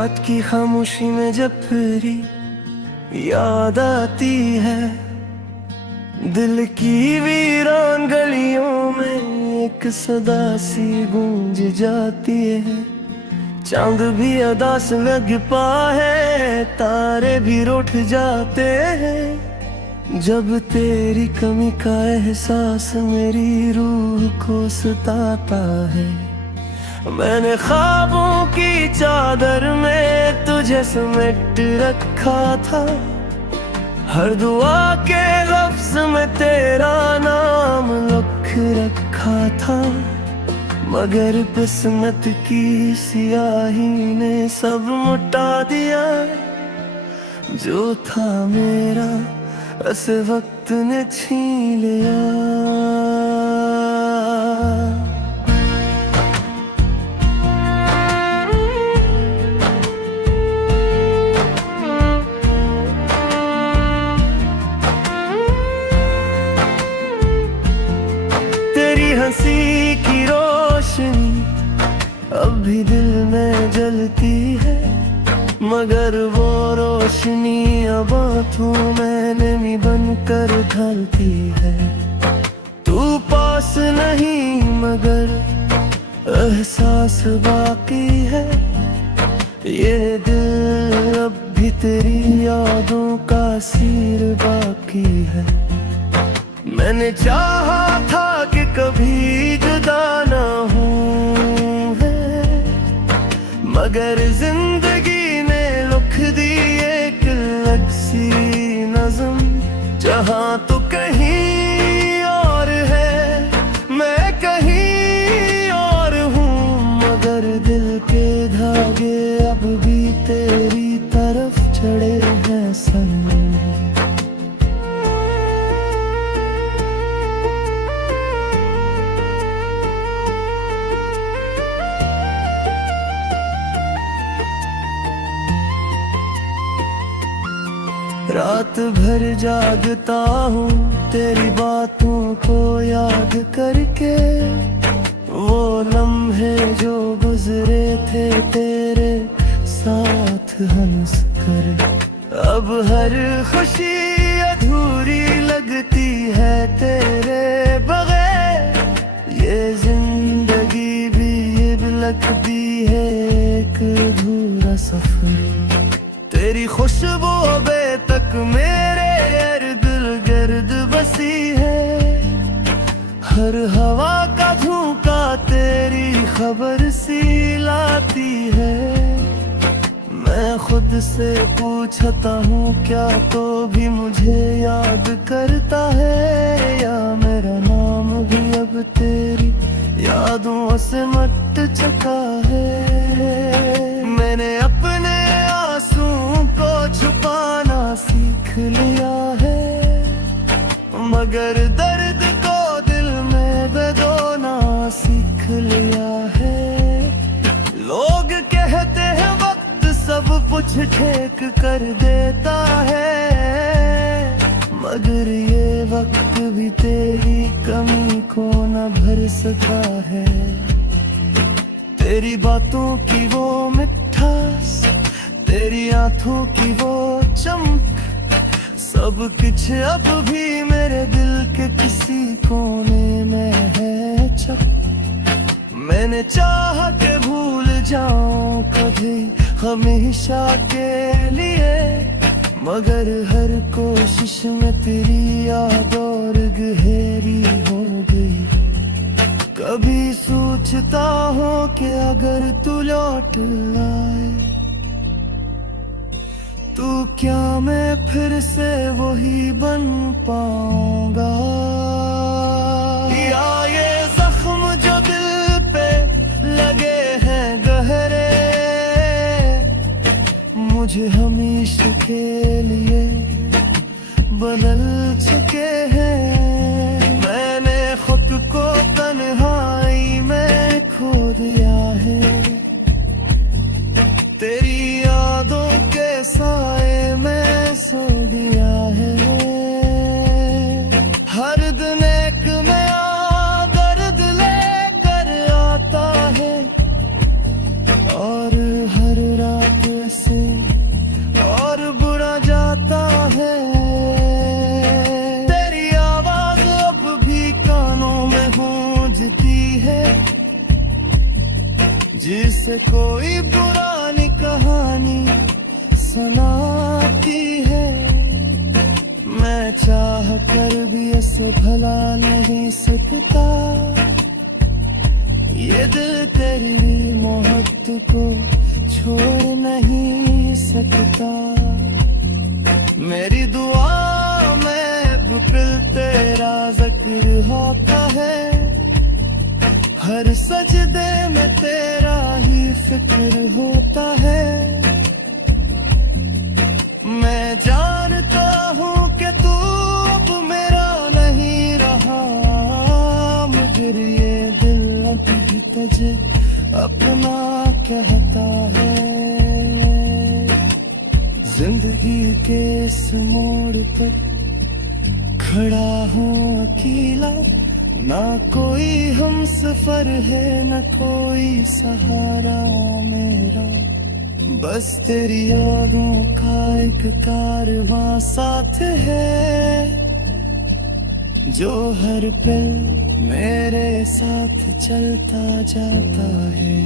रात की खामोशी में जब फिरी याद आती है, दिल की वीरान गलियों में एक सदा सी गूंज जाती है। चांद भी अदा से लग पाए, तारे भी रूठ जाते हैं। जब तेरी कमी का एहसास मेरी रूह को सताता है। मैंने ख्वाबों की चादर में तुझे समेट रखा था, हर दुआ के लफ्ज में तेरा नाम लिख रखा था। मगर किस्मत की सियाही ने सब मिटा दिया, जो था मेरा बस वक्त ने छीन लिया। हंसी की रोशनी अब भी दिल में जलती है, मगर वो रोशनी अब आँखों में नमी बनकर ढलती है। तू पास नहीं मगर एहसास बाकी है, ये दिल अब भी तेरी यादों का सीर बाकी है। मैंने चाहा था कि कभी जुदा ना हूँ है, मगर जिंदगी ने लिख दी एक अलग सी नज़म। जहाँ तो कहीं और है, मैं कहीं और हूँ, मगर दिल के धागे अब भी तेरी तरफ चढ़े हैं सनम। रात भर जागता हूँ तेरी बातों को याद करके, वो लम्हे जो गुजरे थे तेरे साथ हंस कर। अब हर खुशी अधूरी लगती है तेरे बगैर, ये जिंदगी भी अब लगती है एक अधूरा सफर। तेरी खुशबू अबे तक मेरे इर्द गिर्द बसी है, हर हवा का झोंका तेरी खबर सी लाती है। मैं खुद से पूछता हूँ क्या तो भी मुझे याद करता है, या मेरा नाम भी अब तेरी यादों से मट चुका है। मैंने अपने आंसुओं को छुपाना सीख लिया है, मगर दर्द को दिल में दबाना सीख लिया है। लोग कहते हैं वक्त सब कुछ ठीक कर देता है, मगर ये वक्त भी तेरी कमी को न भर सका है। तेरी बातों की वो मिठास, तेरी आंखों की वो चमक, सब कुछ अब भी मेरे दिल के किसी कोने में है छप। मैंने चाहा के भूल जाऊं कभी हमेशा के लिए, मगर हर कोशिश में तेरी याद और गहरी हो गई। कभी सोचता हूँ कि अगर तू लौट आए तो क्या मैं फिर से वही बन पाऊंगा, या ये जख्म जो दिल पे लगे हैं गहरे मुझे हमेशा के लिए बदल चुके हैं। मैंने खुद को तन्हाई में खो दिया है, तेरी यादों के साए में सो दिया है। हर दिन एक नया दर्द लेकर आता है, और हर रात मुझसे कोई पुरानी कहानी सुनाती है। मैं चाह कर भी ऐसे भला नहीं सकता, ये दिल तेरी मोहब्बत को छोड़ नहीं सकता। मेरी दुआ में बिल्कुल तेरा जिक्र होता है, हर सजदे में तेरा ही फिक्र होता है। मैं जानता हूँ कि तू अब मेरा नहीं रहा, मगर ये दिल अभी तुझे अपना कहता है। जिंदगी के इस मोड़ पर खड़ा हूँ अकेला, ना कोई हम सफर है न कोई सहारा मेरा। बस तेरी यादों का एक कारवां साथ है, जो हर पल मेरे साथ चलता जाता है।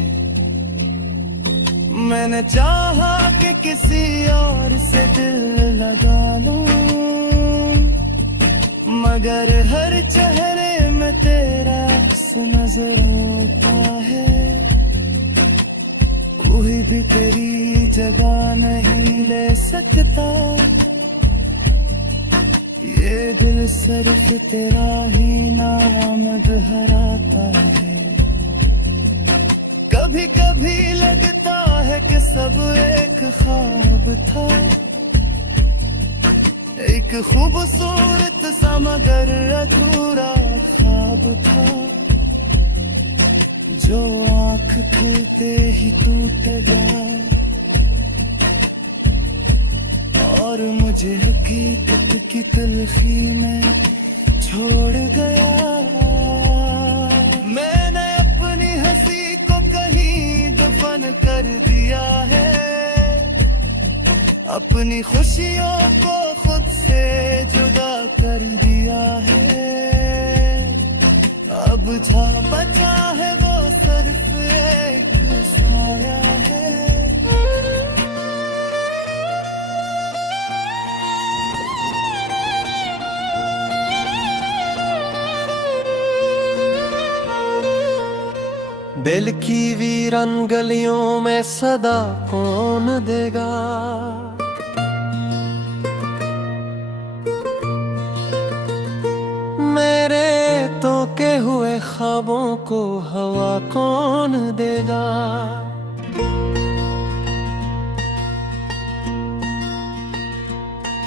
मैंने चाहा कि किसी और से दिल लगा लूं, मगर हर चेहरे में तेरा अक्स नजर आता है। कोई भी तेरी जगह नहीं ले सकता, ये दिल सिर्फ तेरा ही नाम दोहराता है। कभी कभी लगता है कि सब एक ख्वाब था, एक खूबसूरत सा मगर अधूरा ख्वाब था, जो आँख खुलते ही टूट गया और मुझे हकीकत की तलखी में छोड़ गया। मैंने अपनी हंसी को कहीं दफन कर दिया है, अपनी खुशियों को खुद से जुदा कर दिया है। अब जा बचा है वो सिर्फ एक साया है। दिल की वीरान गलियों में सदा कौन देगा, मेरे तो के हुए ख्वाबों को हवा कौन देगा।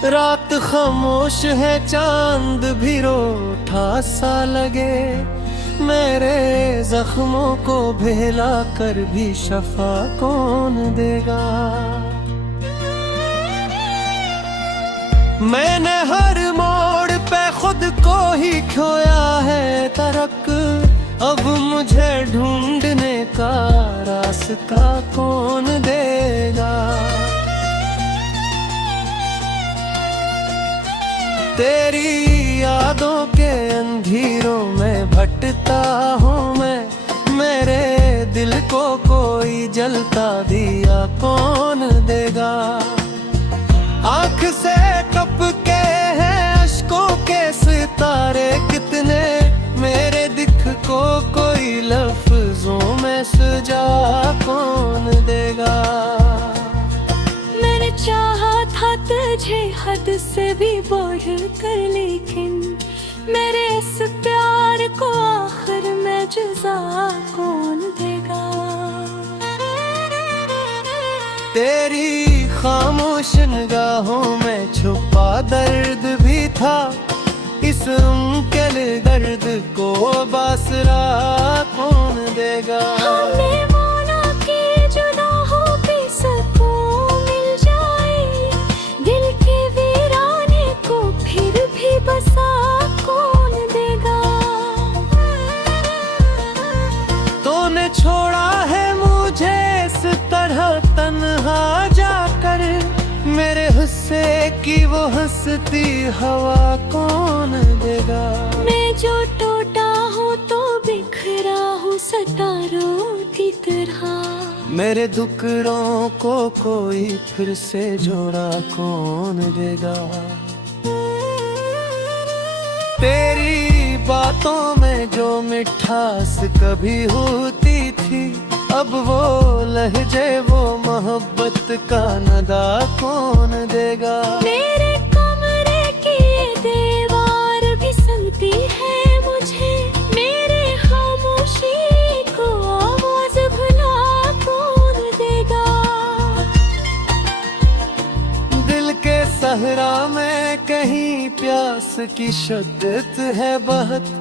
रात खामोश है चांद भी रूठा सा लगे, मेरे जख्मों को बहला कर भी शफा कौन देगा। मैंने हर मोड़ पे खुद को ही खोया है तरक, अब मुझे ढूंढने का रास्ता कौन देगा। तेरी यादों के अंधेरों में भटकता हूँ मैं, मेरे दिल को कोई जलता दिया कौन देगा। आँख से टपके हैं अश्कों के सितारे कितने, मेरे दिख को कोई लफ्जों में सजा कौन देगा। मैंने चाहा था तुझे हद से भी बढ़ कर, लेकिन मेरे इस प्यार को आखिर में जज़ा कौन देगा। तेरी खामोश निगाहों में छुपा दर्द भी था, इस मुमकिन दर्द को बासरा कौन देगा। हमें माना कि जुदा हो भी सुकून मिल जाए, दिल के वीराने को फिर भी बसा कौन देगा। तूने छोड़ा है मुझे इस तरह तन्हा जाकर, मेरे हिस्से की वो हंसती हवा कौन देगा। मैं जो टूटा हूँ तो बिखरा हूँ सितारों की तरह, मेरे दुकड़ों को कोई फिर से जोड़ा कौन देगा। तेरी बातों में जो मिठास कभी होती थी, अब वो लहजे वो मोहब्बत का नदा कौन देगा। मेरे कमरे की दीवार भी सुनती है मुझे, मेरे खामोशी को आवाज भुला कौन देगा। दिल के सहरा में कहीं प्यास की शिद्दत है बहुत,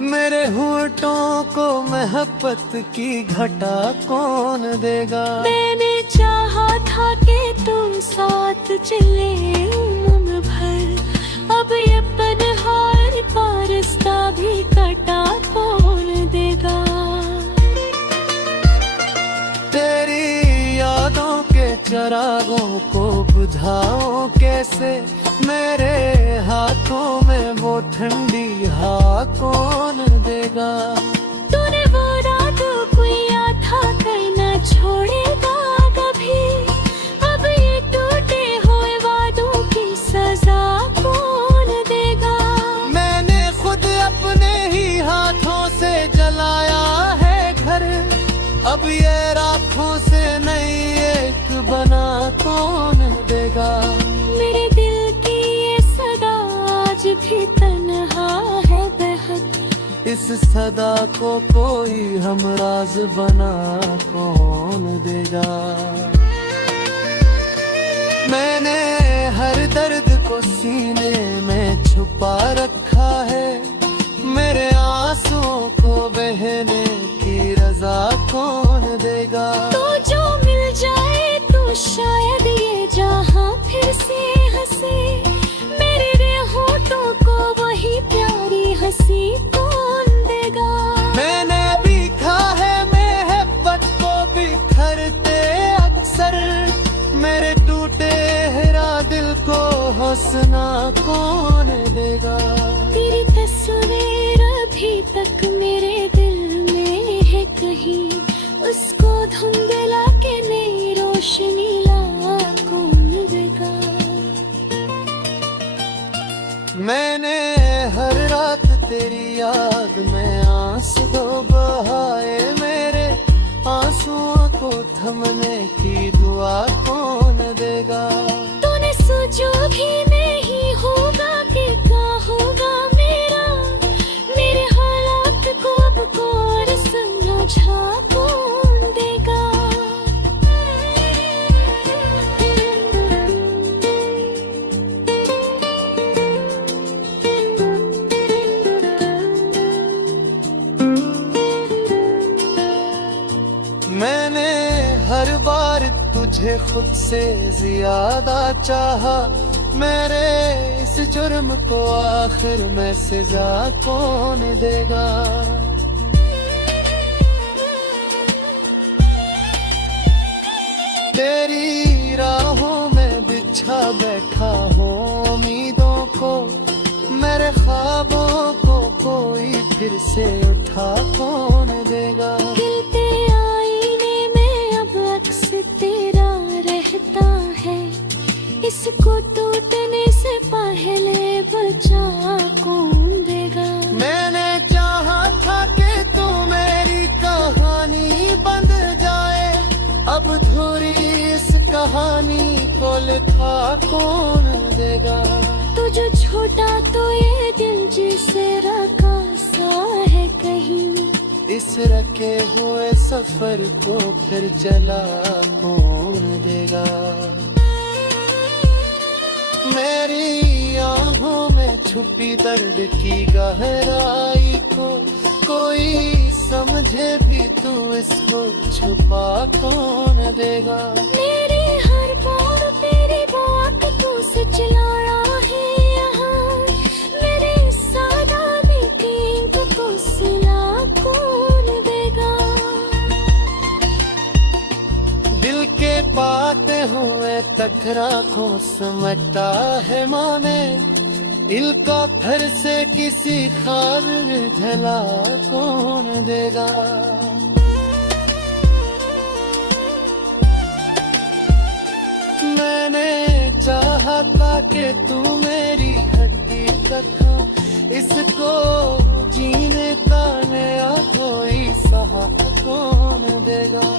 मेरे होठों को मोहब्बत की घटा कौन देगा। मैंने चाहा था कि तुम साथ चले उम्र भर, अब ये पनहार का रास्ता भी कटा कौन देगा। तेरी यादों के चरागों को बुझाऊं कैसे, मेरे हाथों में वो ठंडी हवा कौन देगा। तूने वो रात किया था करना छोड़ेगा कभी, अब ये टूटे हुए वादों की सजा कौन देगा। मैंने खुद अपने ही हाथों से जलाया है घर, अब ये राखों से नई एक बना कौन देगा। मेरे दिल की ये सदा आज भी तन्हा है बेहद, इस सदा को कोई हमराज बना कौन देगा। मैंने हर दर्द को सीने में छुपा रखा है, मेरे आंसुओं को बहने की रजा कौन देगा। तो जो मिल जाए तो शायद ये जहां फिर से हंसे, मेरे होठों को वही प्यारी हंसी कौन देगा। मैंने बीखा है मोहब्बत को बिखरते अक्सर, मेरे टूटे हरा दिल को हौसला कौन देगा। तेरी तस्वीर अभी तक मेरे दिल में है कहीं, उसको धुंधला के नई रोशनी ला कौन देगा। मैंने हर रात तेरी याद में आंसू बहाए, मेरे आंसुओं को थमने की दुआ कौन देगा। तूने सोचो भी नहीं होगा कि क्या होगा मेरा, मेरे हालात को अब कौन समझा कौन देगा। मैंने हर बार तुझे खुद से ज्यादा चाहा, मेरे इस जुर्म को आखिर में सजा कौन देगा। तेरी राहों में बिछा बैठा हूँ उम्मीदों को, मेरे ख्वाबों को कोई फिर से उठा कौन देगा। दिल के आईने में अब अक्स तेरा रहता है, इसको टूटने से पहले बचा कौन देगा। मैंने चाहा था कि तू मेरी कहानी बंद जाए, अब धुरी इस कहानी को लिखा कौन देगा। तुझे छोटा तो ये दिल जिसे रखा सा है कहीं, इस रखे हुए सफर को फिर चला कौन देगा। मेरी आंखों में छुपी दर्द की गहराई को कोई समझे भी, तू इसको छुपा कौन देगा। मेरी हर बात तेरी बात तू से चिल्लाया है यहाँ, मेरे सादा बेटी को सिला कौन देगा। दिल के पाते हुए तखरा को समझता है माने, इल्का फिर से किसी ख्वाब में झला कौन देगा। के तू मेरी हकीकत हो, इसको जीने का नया कोई सहारा कौन देगा।